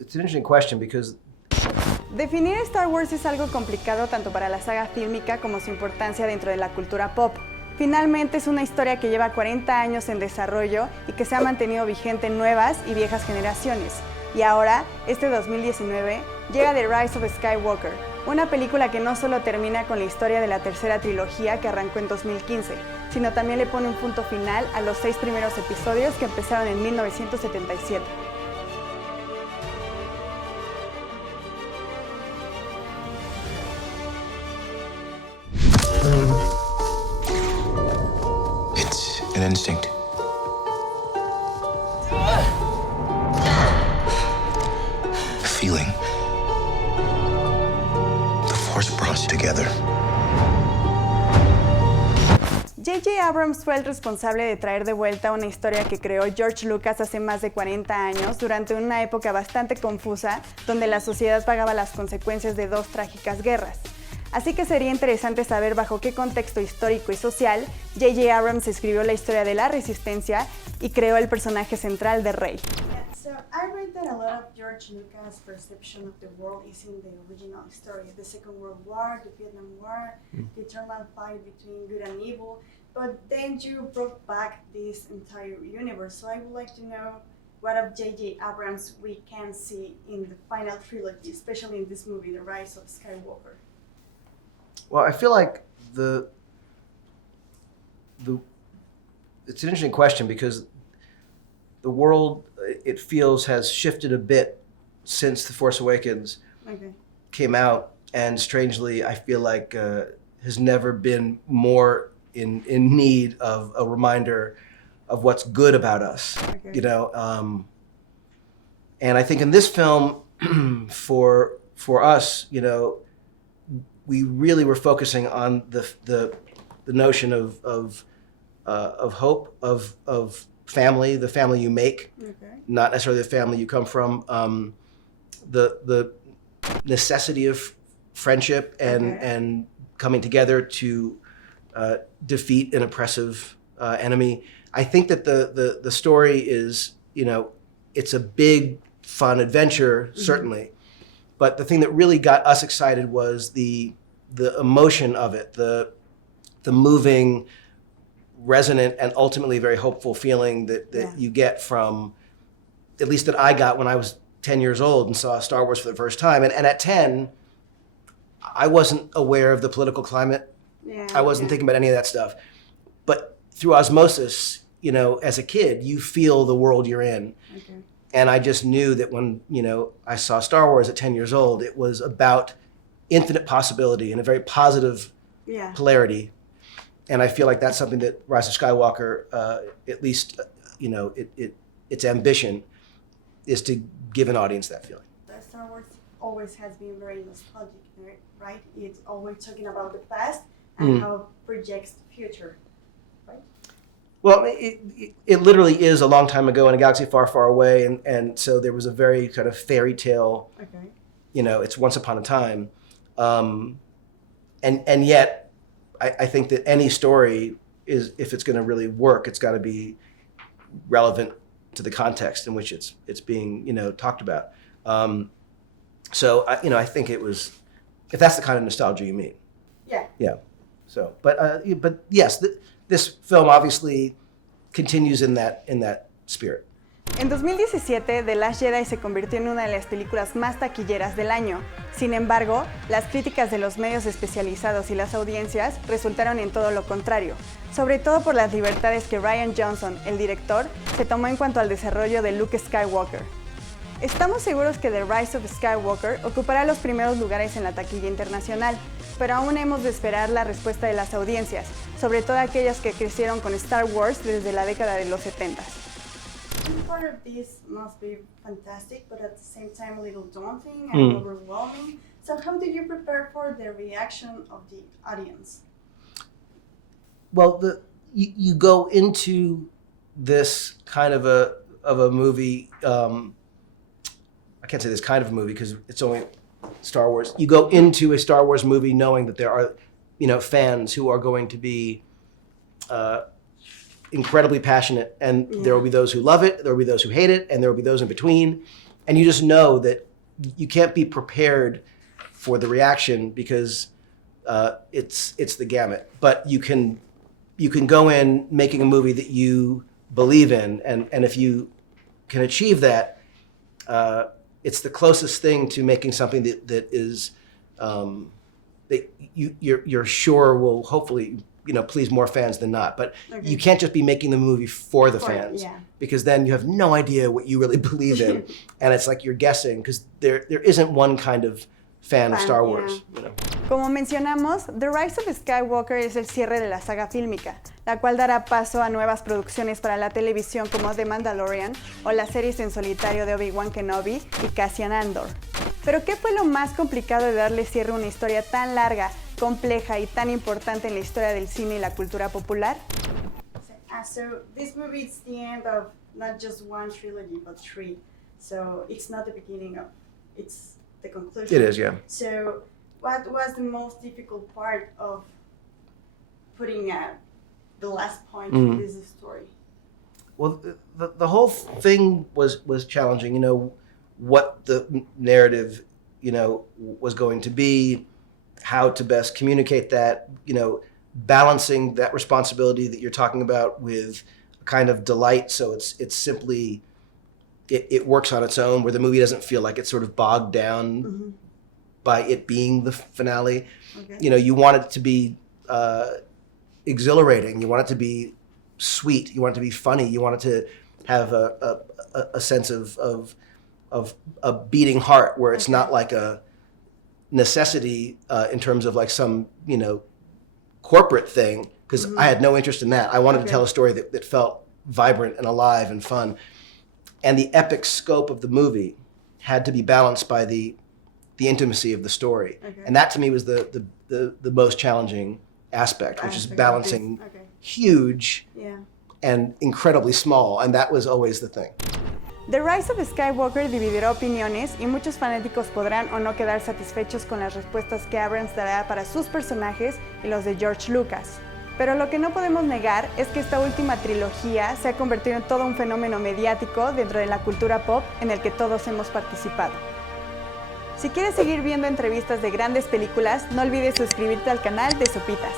It's an interesting question because Definir Star Wars es algo complicado tanto para la saga fílmica como su importancia dentro de la cultura pop. Finalmente es una historia que lleva 40 años en desarrollo y que se ha mantenido vigente en nuevas y viejas generaciones. Y ahora, este 2019, llega The Rise of Skywalker, una película que no solo termina con la historia de la tercera trilogía que arrancó en 2015, sino también le pone un punto final a los 6 primeros episodios que empezaron en 1977. It's an instinct. A feeling. The Force brought us together. J.J. Abrams fue el responsable de traer de vuelta una historia que creó George Lucas hace más de 40 años, durante una época bastante confusa, donde la sociedad pagaba las consecuencias de 2 trágicas guerras. Así que sería interesante saber bajo qué contexto histórico y social J.J. Abrams escribió la historia de la Resistencia y creó el personaje central de Rey. So I read that a lot of George Lucas' perception of the world is in the original story, the Second World War, the Vietnam War, the eternal fight between good and evil, but then you brought back this entire universe. So I would like to know what of J.J. Abrams we can see in the final trilogy, especially in this movie, The Rise of Skywalker. Well, I feel like it's an interesting question because the world, it feels, has shifted a bit since The Force Awakens came out, and strangely, I feel like has never been more in need of a reminder of what's good about us, you know. And I think in this film, for us, you know, we really were focusing on the notion of hope, of family, the family you make, not necessarily the family you come from, the necessity of friendship and coming together to defeat an oppressive enemy. I think that the story is, you know, it's a big, fun adventure, certainly. But the thing that really got us excited was the emotion of it, the moving, resonant, and ultimately very hopeful feeling that you get from, at least that I got when I was 10 years old and saw Star Wars for the first time. And at 10, I wasn't aware of the political climate. I wasn't thinking about any of that stuff. But through osmosis, you know, as a kid, you feel the world you're in. And I just knew that when, you know, I saw Star Wars at 10 years old, it was about infinite possibility and a very positive polarity. And I feel like that's something that Rise of Skywalker, at least, you know, its ambition is to give an audience that feeling. Star Wars always has been very nostalgic, right? It's always talking about the past and how it projects the future, right? Well, it literally is a long time ago in a galaxy far, far away, and so there was a very kind of fairy tale, you know, it's once upon a time. And yet, I think that any story is, if it's going to really work, it's got to be relevant to the context in which it's being, you know, talked about. So, you know, I think it was, if that's the kind of nostalgia you mean. Yeah. So, but yes, this film obviously continues in that spirit. En 2017, The Last Jedi se convirtió en una de las películas más taquilleras del año. Sin embargo, las críticas de los medios especializados y las audiencias resultaron en todo lo contrario, sobre todo por las libertades que Rian Johnson, el director, se tomó en cuanto al desarrollo de Luke Skywalker. Estamos seguros que The Rise of Skywalker ocupará los primeros lugares en la taquilla internacional, pero aún hemos de esperar la respuesta de las audiencias, sobre todo aquellas que crecieron con Star Wars desde la década de los 70. Part of this must be fantastic, but at the same time a little daunting and overwhelming. So how did you prepare for the reaction of the audience? Well, you go into this kind of a movie. I can't say this kind of a movie because it's only Star Wars. You go into a Star Wars movie knowing that there are, you know, fans who are going to be incredibly passionate, and there will be those who love it, there will be those who hate it, and there will be those in between. and you just know that you can't be prepared for the reaction because it's the gamut. But you can go in making a movie that you believe in, and if you can achieve that, it's the closest thing to making something that is that you're sure will hopefully please more fans than not. But you can't just be making the movie for the fans, because then you have no idea what you really believe in, and it's like you're guessing because there isn't one kind of fan of Star Wars. Como mencionamos, The Rise of Skywalker es el cierre de la saga fílmica, la cual dará paso a nuevas producciones para la televisión como The Mandalorian o las series en solitario de Obi-Wan Kenobi y Cassian Andor. Pero ¿qué fue lo más complicado de darle cierre a una historia tan larga, compleja y tan importante en la historia del cine y la cultura popular? So this movie is the end of not just one trilogy but three. So it's not the beginning of, it's the conclusion. It is, yeah. So what was the most difficult part of putting the last point of this story? Well, the whole thing was challenging. What the narrative, was going to be, how to best communicate that, balancing that responsibility that you're talking about with a kind of delight. So it's simply, it works on its own, where the movie doesn't feel like it's sort of bogged down by it being the finale. Okay. You want it to be exhilarating. You want it to be sweet. You want it to be funny. You want it to have a sense of a beating heart, where it's not like a necessity in terms of like some corporate thing, because I had no interest in that. I wanted to tell a story that felt vibrant and alive and fun, and the epic scope of the movie had to be balanced by the intimacy of the story, and that to me was the most challenging aspect, which is balancing huge and incredibly small, and that was always the thing. The Rise of Skywalker dividirá opiniones y muchos fanáticos podrán o no quedar satisfechos con las respuestas que Abrams dará para sus personajes y los de George Lucas. Pero lo que no podemos negar es que esta última trilogía se ha convertido en todo un fenómeno mediático dentro de la cultura pop en el que todos hemos participado. Si quieres seguir viendo entrevistas de grandes películas, no olvides suscribirte al canal de Sopitas.